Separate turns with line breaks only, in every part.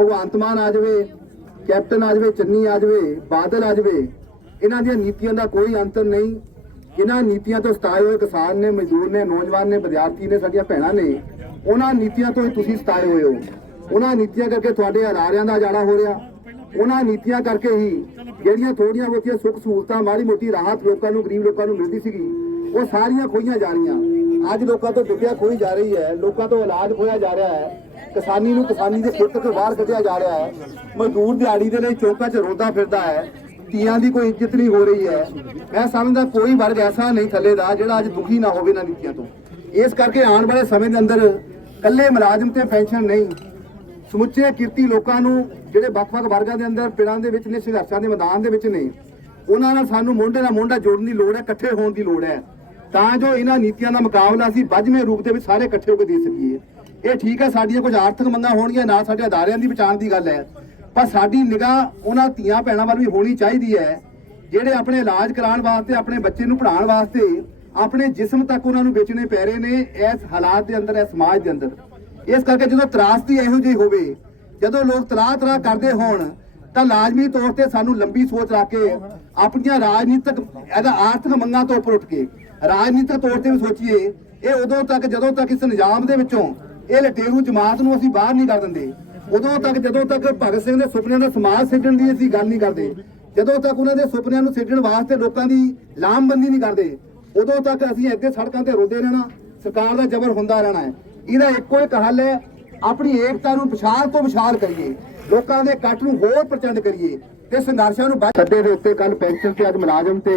ਭਗਵੰਤ ਮਾਨ ਆ ਜਾਵੇ, ਕੈਪਟਨ ਆ ਜਾਵੇ, ਚੰਨੀ ਆ ਜਾਵੇ, ਬਾਦਲ ਆ ਜਾਵੇ, ਇਹਨਾਂ ਦੀਆਂ ਨੀਤੀਆਂ ਦਾ ਕੋਈ ਅੰਤਰ ਨਹੀਂ। ਇਹਨਾਂ ਨੀਤੀਆਂ ਤੋਂ ਸਤਾਏ ਹੋਏ ਕਿਸਾਨ ਨੇ, ਮਜ਼ਦੂਰ ਨੇ, ਨੌਜਵਾਨ ਨੇ, ਵਿਦਿਆਰਥੀ ਨੇ, ਸਾਡੀਆਂ ਭੈਣਾਂ ਨੇ, ਉਹਨਾਂ ਨੀਤੀਆਂ ਤੋਂ ਹੀ ਤੁਸੀਂ ਸਤਾਏ ਹੋਏ ਹੋ। ਉਹਨਾਂ ਨੀਤੀਆਂ ਕਰਕੇ ਤੁਹਾਡੇ ਹਰਾਰਿਆਂ ਦਾ ਉਜਾੜਾ ਹੋ ਰਿਹਾ। ਉਹਨਾਂ ਨੀਤੀਆਂ ਕਰਕੇ ਹੀ ਜਿਹੜੀਆਂ ਥੋੜੀਆਂ ਬਹੁਤੀਆਂ ਸੁੱਖ ਸਹੂਲਤਾਂ, ਮਾੜੀ ਮੋਟੀ ਰਾਹਤ ਲੋਕਾਂ ਨੂੰ, ਗਰੀਬ ਲੋਕਾਂ ਨੂੰ ਮਿਲਦੀ ਸੀਗੀ, ਉਹ ਸਾਰੀਆਂ ਖੋਈਆਂ ਜਾ ਰਹੀਆਂ। ਅੱਜ ਲੋਕਾਂ ਤੋਂ ਵਿੱਦਿਆ ਖੋਈ ਜਾ ਰਹੀ ਹੈ, ਲੋਕਾਂ ਤੋਂ ਇਲਾਜ ਖੋਇਆ ਜਾ ਰਿਹਾ ਹੈ, ਕਿਸਾਨੀ ਨੂੰ ਕਿਸਾਨੀ ਦੇ ਖੇਤਰ ਤੋਂ ਬਾਹਰ ਕੱਢਿਆ ਜਾ ਰਿਹਾ ਹੈ, ਮਜ਼ਦੂਰ ਦਿਹਾੜੀ ਦੇ ਲਈ ਚੌਕਾਂ 'ਚ ਰੋਦਾ ਫਿਰਦਾ ਹੈ ਤੀਆਂ ਦੀ ਕੋਈ ਇੱਜ਼ਤ ਨਹੀਂ ਹੋ ਰਹੀ ਹੈ। ਮੈਂ ਸਮਝਦਾ ਕੋਈ ਵਰਗ ਐਸਾ ਨਹੀਂ ਥੱਲੇ ਦਾ ਜਿਹੜਾ ਅੱਜ ਦੁਖੀ ਨਾ ਹੋਵੇ ਇਹਨਾਂ ਨੀਤੀਆਂ ਤੋਂ। ਇਸ ਕਰਕੇ ਆਉਣ ਵਾਲੇ ਸਮੇਂ ਦੇ ਅੰਦਰ ਕੱਲੇ ਮੁਲਾਜ਼ਮ ਤੇ ਪੈਨਸ਼ਨ ਨਹੀਂ, ਸਮੁੱਚੇ ਕਿਰਤੀ ਲੋਕਾਂ ਨੂੰ ਜਿਹੜੇ ਵੱਖ-ਵੱਖ ਵਰਗਾਂ ਦੇ ਅੰਦਰ ਪਿੰਡਾਂ ਦੇ ਵਿੱਚ ਨੇ, ਸੰਘਰਸ਼ਾਂ ਦੇ ਮੈਦਾਨ ਦੇ ਵਿੱਚ ਨੇ, ਉਹਨਾਂ ਨਾਲ ਸਾਨੂੰ ਮੋਢੇ ਨਾਲ ਮੋਢਾ ਜੋੜਨ ਦੀ ਲੋੜ ਹੈ, ਇਕੱਠੇ ਹੋਣ ਦੀ ਲੋੜ ਹੈ। ਤਾਂ ਜੋ ਇਹਨਾਂ ਨੀਤੀਆਂ ਦਾ ਮੁਕਾਬਲਾ ਅਸੀਂ ਵੱਜਵੇਂ ਰੂਪ ਦੇ ਵਿੱਚ ਸਾਰੇ ਇਕੱਠੇ ਹੋ ਕੇ ਦੇ ਸਕੀਏ। ਇਹ ਠੀਕ ਹੈ, ਸਾਡੀਆਂ ਕੁਝ ਆਰਥਿਕ ਮੰਗਾਂ ਹੋਣਗੀਆਂ, ਨਾ ਸਾਡੇ ਅਦਾਰਿਆਂ ਦੀ ਪਛਾਣ ਦੀ ਗੱਲ ਹੈ। ਪਰ ਸਾਡੀ ਨਿਗਾਹ ਉਹਨਾਂ ਧੀਆਂ ਭੈਣਾਂ ਵੱਲ ਵੀ ਹੋਣੀ ਚਾਹੀਦੀ ਹੈ, ਜਿਹੜੇ ਆਪਣੇ ਇਲਾਜ ਕਰਾਉਣ ਵਾਸਤੇ, ਆਪਣੇ ਬੱਚੇ ਨੂੰ ਪੜ੍ਹਾਉਣ ਵਾਸਤੇ, ਆਪਣੇ ਜਿਸਮ ਤੱਕ ਉਹਨਾਂ ਨੂੰ ਵੇਚਣੇ ਪੈ ਰਹੇ ਨੇ ਇਸ ਹਾਲਾਤ ਦੇ ਅੰਦਰ, ਇਸ ਸਮਾਜ ਦੇ ਅੰਦਰ। ਇਸ ਕਰਕੇ ਜਦੋਂ ਤਰਾਸਦੀ ਇਹੋ ਜਿਹੀ ਹੋਵੇ, ਜਦੋਂ ਲੋਕ ਤਰਾਹ ਤਰਾਹ ਕਰਦੇ ਹੋਣ, ਤਾਂ ਲਾਜ਼ਮੀ ਤੌਰ ਤੇ ਸਾਨੂੰ ਲੰਬੀ ਸੋਚ ਰੱਖ ਕੇ ਆਪਣੀਆਂ ਰਾਜਨੀਤਿਕ, ਇਹਦਾ ਆਰਥਿਕ ਮੰਗਾਂ ਤੋਂ ਉੱਪਰ ਉੱਠ ਕੇ ਰਾਜਨੀਤਿਕ ਤੌਰ ਤੇ ਵੀ ਸੋਚੀਏ, ਇਹ ਉਦੋਂ ਤੱਕ, ਜਦੋਂ ਤੱਕ ਇਸ ਨਿਜ਼ਾਮ ਦੇ ਵਿੱਚੋਂ ਇਹ ਲਟੇਰੂ ਜਮਾਤ ਨੂੰ ਅਸੀਂ ਬਾਹਰ ਨਹੀਂ ਕਰ ਦਿੰਦੇ, ਉਦੋਂ ਤੱਕ, ਜਦੋਂ ਤੱਕ ਭਗਤ ਸਿੰਘ ਦੇ ਸੁਪਨਿਆਂ ਦਾ ਸਮਾਜ ਸਿੱਟਣ ਦੀ ਅਸੀਂ ਗੱਲ ਨਹੀਂ ਕਰਦੇ, ਜਦੋਂ ਤੱਕ ਉਹਨਾਂ ਦੇ ਸੁਪਨਿਆਂ ਨੂੰ ਸਿੱਟਣ ਵਾਸਤੇ ਲੋਕਾਂ ਦੀ ਲਾਮਬੰਦੀ ਨਹੀਂ ਕਰਦੇ, ਉਦੋਂ ਤੱਕ ਅਸੀਂ ਅੱਗੇ ਸੜਕਾਂ ਤੇ ਰੋਦੇ ਰਹਿਣਾ, ਸਰਕਾਰ ਦਾ ਜ਼ਬਰ ਹੁੰਦਾ ਰਹਿਣਾ ਹੈ। ਇਹਦਾ ਇੱਕੋ ਇੱਕ ਹੱਲ ਹੈ, ਆਪਣੀ ਏਕਤਾ ਨੂੰ ਵਿਸ਼ਾਲ ਤੋਂ ਵਿਸ਼ਾਲ ਕਰੀਏ, ਲੋਕਾਂ ਦੇ ਇਕੱਠ ਨੂੰ ਹੋਰ ਪ੍ਰਚੰਡ ਕਰੀਏ ਤੇ ਸੰਘਰਸ਼ਾਂ ਨੂੰ ਸੱਦੇ ਦੇ ਉੱਤੇ ਕੱਲ ਪੈਨਸ਼ਨ ਤੇ ਅੱਜ ਮੁਲਾਜ਼ਮ ਤੇ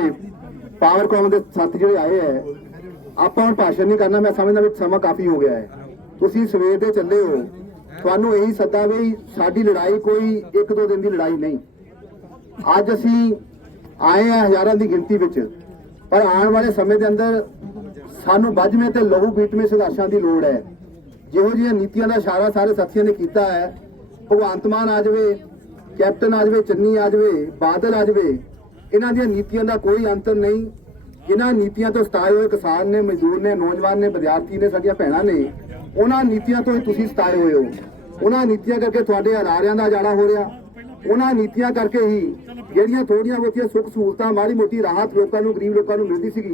ਪਾਵਰਕੌਮ ਦੇ ਸਾਥੀ ਜਿਹੜੇ ਆਏ ਹੈ, ਆਪਾਂ ਹੁਣ ਭਾਸ਼ਣ ਨਹੀਂ ਕਰਨਾ, ਮੈਂ ਸਮਝਦਾ ਵੀ ਸਮਾਂ ਕਾਫੀ ਹੋ ਗਿਆ ਹੈ। ਤੁਸੀਂ ਸਵੇਰ ਦੇ ਚੱਲੇ ਹੋ, ਤੁਹਾਨੂੰ ਇਹੀ ਸੱਦਾ ਵੀ ਸਾਡੀ ਲੜਾਈ ਕੋਈ ਇੱਕ ਦੋ ਦਿਨ ਦੀ ਲੜਾਈ ਨਹੀਂ। ਅੱਜ ਅਸੀਂ ਆਏ ਆ ਹਜ਼ਾਰਾਂ ਦੀ ਗਿਣਤੀ ਵਿੱਚ, ਪਰ ਆਉਣ ਵਾਲੇ ਸਮੇਂ ਦੇ ਅੰਦਰ ਸਾਨੂੰ ਵੱਜਵੇਂ ਤੇ ਲਹੂ ਬੀਟਵੇਂ ਸੰਘਰਸ਼ਾਂ ਦੀ ਲੋੜ ਹੈ। ਜਿਹੋ ਜਿਹੀਆਂ ਨੀਤੀਆਂ ਦਾ ਇਸ਼ਾਰਾ ਸਾਰੇ ਸਾਥੀਆਂ ਨੇ ਕੀਤਾ ਹੈ, ਭਗਵੰਤ ਮਾਨ ਆ ਜਾਵੇ, ਕੈਪਟਨ ਆ ਜਾਵੇ, ਚੰਨੀ ਆ ਜਾਵੇ, ਬਾਦਲ ਆ ਜਾਵੇ ਇਹਨਾਂ ਦੀਆਂ ਨੀਤੀਆਂ ਦਾ ਕੋਈ ਅੰਤਰ ਨਹੀਂ। ਇਹਨਾਂ ਨੀਤੀਆਂ ਤੋਂ ਸਤਾਏ ਹੋਏ ਕਿਸਾਨ ਨੇ, ਮਜ਼ਦੂਰ ਨੇ, ਨੌਜਵਾਨ ਨੇ, ਵਿਦਿਆਰਥੀ ਨੇ, ਸਾਡੀਆਂ ਭੈਣਾਂ ਨੇ, ਉਹਨਾਂ ਨੀਤੀਆਂ ਤੋਂ ਹੀ ਤੁਸੀਂ ਸਤਾਏ ਹੋਏ ਹੋ। ਉਹਨਾਂ ਨੀਤੀਆਂ ਕਰਕੇ ਤੁਹਾਡੇ ਹਰਾਰਿਆਂ ਦਾ ਉਜਾੜਾ ਹੋ ਰਿਹਾ। ਉਹਨਾਂ ਨੀਤੀਆਂ ਕਰਕੇ ਹੀ ਜਿਹੜੀਆਂ ਥੋੜੀਆਂ ਬਹੁਤੀਆਂ ਸੁੱਖ ਸਹੂਲਤਾਂ, ਮਾੜੀ ਮੋਟੀ ਰਾਹਤ ਲੋਕਾਂ ਨੂੰ, ਗਰੀਬ ਲੋਕਾਂ ਨੂੰ ਮਿਲਦੀ ਸੀਗੀ,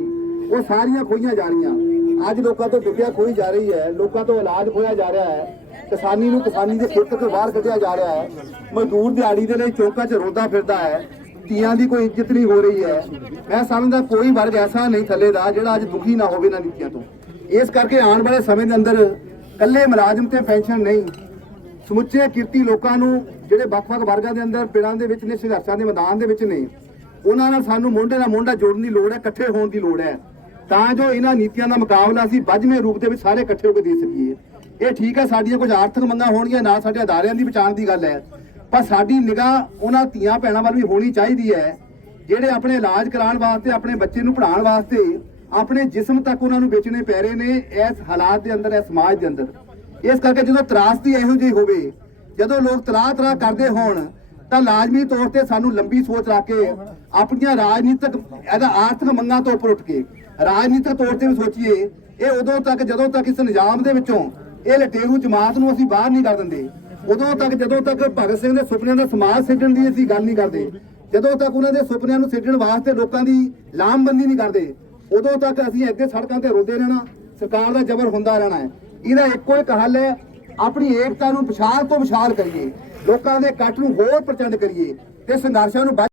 ਉਹ ਸਾਰੀਆਂ ਖੋਈਆਂ ਜਾ ਰਹੀਆਂ। ਅੱਜ ਲੋਕਾਂ ਤੋਂ ਵਿੱਦਿਆ ਖੋਈ ਜਾ ਰਹੀ ਹੈ, ਲੋਕਾਂ ਤੋਂ ਇਲਾਜ ਖੋਇਆ ਜਾ ਰਿਹਾ ਹੈ। ਕਿਸਾਨੀ ਨੂੰ ਕਿਸਾਨੀ ਦੇ ਖੇਤਰ ਤੋਂ ਬਾਹਰ ਕੱਢਿਆ ਜਾ ਰਿਹਾ ਹੈ। ਮਜ਼ਦੂਰ ਦਿਹਾੜੀ ਦੇ ਲਈ ਚੌਂਕਾਂ 'ਚ ਰੋਂਦਾ ਫਿਰਦਾ ਹੈ। ਧੀਆਂ ਦੀ ਕੋਈ ਇੱਜ਼ਤ ਨਹੀਂ ਹੋ ਰਹੀ ਹੈ। ਮੈਂ ਸਮਝਦਾ ਕੋਈ ਵਰਗ ਐਸਾ ਨਹੀਂ ਥੱਲੇ ਦਾ ਜਿਹੜਾ ਅੱਜ ਦੁਖੀ ਨਾ ਹੋਵੇ ਇਹਨਾਂ ਨੀਤੀਆਂ ਤੋਂ। ਇਸ ਕਰਕੇ ਆਉਣ ਵਾਲੇ ਸਮੇਂ ਦੇ ਅੰਦਰ ਕੱਲੇ ਮੁਲਾਜ਼ਮ ਤੇ ਪੈਨਸ਼ਨ ਨਹੀਂ, ਸਮੁੱਚੇ ਕਿਰਤੀ ਲੋਕਾਂ ਨੂੰ ਜਿਹੜੇ ਵੱਖ-ਵੱਖ ਵਰਗਾਂ ਦੇ ਅੰਦਰ ਪਿੜਾਂ ਦੇ ਵਿੱਚ ਨੇ, ਸੰਘਰਸ਼ਾਂ ਦੇ ਮੈਦਾਨ ਦੇ ਵਿੱਚ ਨੇ, ਉਹਨਾਂ ਨਾਲ ਸਾਨੂੰ ਮੋਢੇ ਨਾਲ ਮੋਢਾ ਜੋੜਨ ਦੀ ਲੋੜ ਹੈ, ਇਕੱਠੇ ਹੋਣ ਦੀ ਲੋੜ ਹੈ। ਤਾਂ ਜੋ ਇਹਨਾਂ ਨੀਤੀਆਂ ਦਾ ਮੁਕਾਬਲਾ ਅਸੀਂ ਵੱਜਵੇਂ ਰੂਪ ਦੇ ਵਿੱਚ ਸਾਰੇ ਇਕੱਠੇ ਹੋ ਕੇ ਦੇ ਸਕੀਏ। ਇਹ ਠੀਕ ਹੈ, ਸਾਡੀਆਂ ਕੁਝ ਆਰਥਿਕ ਮੰਗਾਂ ਹੋਣਗੀਆਂ, ਨਾ ਸਾਡੇ ਅਦਾਰਿਆਂ ਦੀ ਪਛਾਣ ਦੀ ਗੱਲ ਹੈ। ਪਰ ਸਾਡੀ ਨਿਗਾਹ ਉਹਨਾਂ ਧੀਆਂ ਭੈਣਾਂ ਵੱਲ ਵੀ ਹੋਣੀ ਚਾਹੀਦੀ ਹੈ, ਜਿਹੜੇ ਆਪਣੇ ਇਲਾਜ ਕਰਾਉਣ ਵਾਸਤੇ, ਆਪਣੇ ਬੱਚੇ ਨੂੰ ਪੜ੍ਹਾਉਣ ਵਾਸਤੇ, ਆਪਣੇ ਜਿਸਮ ਤੱਕ ਉਹਨਾਂ ਨੂੰ ਵੇਚਣੇ ਪੈ ਰਹੇ ਨੇ ਇਸ ਹਾਲਾਤ ਦੇ ਅੰਦਰ, ਇਸ ਸਮਾਜ ਦੇ ਅੰਦਰ। ਇਸ ਕਰਕੇ ਜਦੋਂ ਤਰਾਸਦੀ ਇਹੋ ਜਿਹੀ ਹੋਵੇ, ਜਦੋਂ ਲੋਕ ਤਰਾਹ ਤਰਾਹ ਕਰਦੇ ਹੋਣ, ਤਾਂ ਲਾਜ਼ਮੀ ਤੌਰ ਤੇ ਸਾਨੂੰ ਲੰਬੀ ਸੋਚ ਰੱਖ ਕੇ ਆਪਣੀਆਂ ਰਾਜਨੀਤਿਕ, ਇਹਦਾ ਆਰਥਿਕ ਮੰਗਾਂ ਤੋਂ ਉੱਪਰ ਉੱਠ ਕੇ, ਰਾਜਨੀਤਿਕ ਤੌਰ ਤੇ ਵੀ ਸੋਚੀਏ, ਇਹ ਉਦੋਂ ਤੱਕ, ਜਦੋਂ ਤੱਕ ਇਸ ਨਿਜ਼ਾਮ ਦੇ ਵਿੱਚੋਂ ਇਹ ਲਟੇਰੂ ਜਮਾਤ ਨੂੰ ਅਸੀਂ ਬਾਹਰ ਨਹੀਂ ਕਰ ਦਿੰਦੇ ਉਦੋਂ ਤੱਕ, ਜਦੋਂ ਤੱਕ ਭਗਤ ਸਿੰਘ ਦੇ ਸੁਪਨਿਆਂ ਦਾ ਸਮਾਜ ਸਿੱਟਣ ਦੀ ਅਸੀਂ ਗੱਲ ਨਹੀਂ ਕਰਦੇ, ਜਦੋਂ ਤੱਕ ਉਹਨਾਂ ਦੇ ਸੁਪਨਿਆਂ ਨੂੰ ਸਿੱਟਣ ਵਾਸਤੇ ਲੋਕਾਂ ਦੀ ਲਾਮਬੰਦੀ ਨਹੀਂ ਕਰਦੇ, ਉਦੋਂ ਤੱਕ ਅਸੀਂ ਅੱਗੇ ਸੜਕਾਂ ਤੇ ਰੋਦੇ ਰਹਿਣਾ, ਸਰਕਾਰ ਦਾ ਜ਼ਬਰ ਹੁੰਦਾ ਰਹਿਣਾ ਹੈ। ਇਹਦਾ ਇੱਕੋ ਇੱਕ ਹੱਲ ਹੈ, ਆਪਣੀ ਏਕਤਾ ਨੂੰ ਵਿਸ਼ਾਲ ਤੋਂ ਵਿਸ਼ਾਲ ਕਰੀਏ, ਲੋਕਾਂ ਦੇ ਇਕੱਠ ਨੂੰ ਹੋਰ ਪ੍ਰਚੰਡ ਕਰੀਏ ਤੇ ਸੰਘਰਸ਼ਾਂ ਨੂੰ ਵੱਧ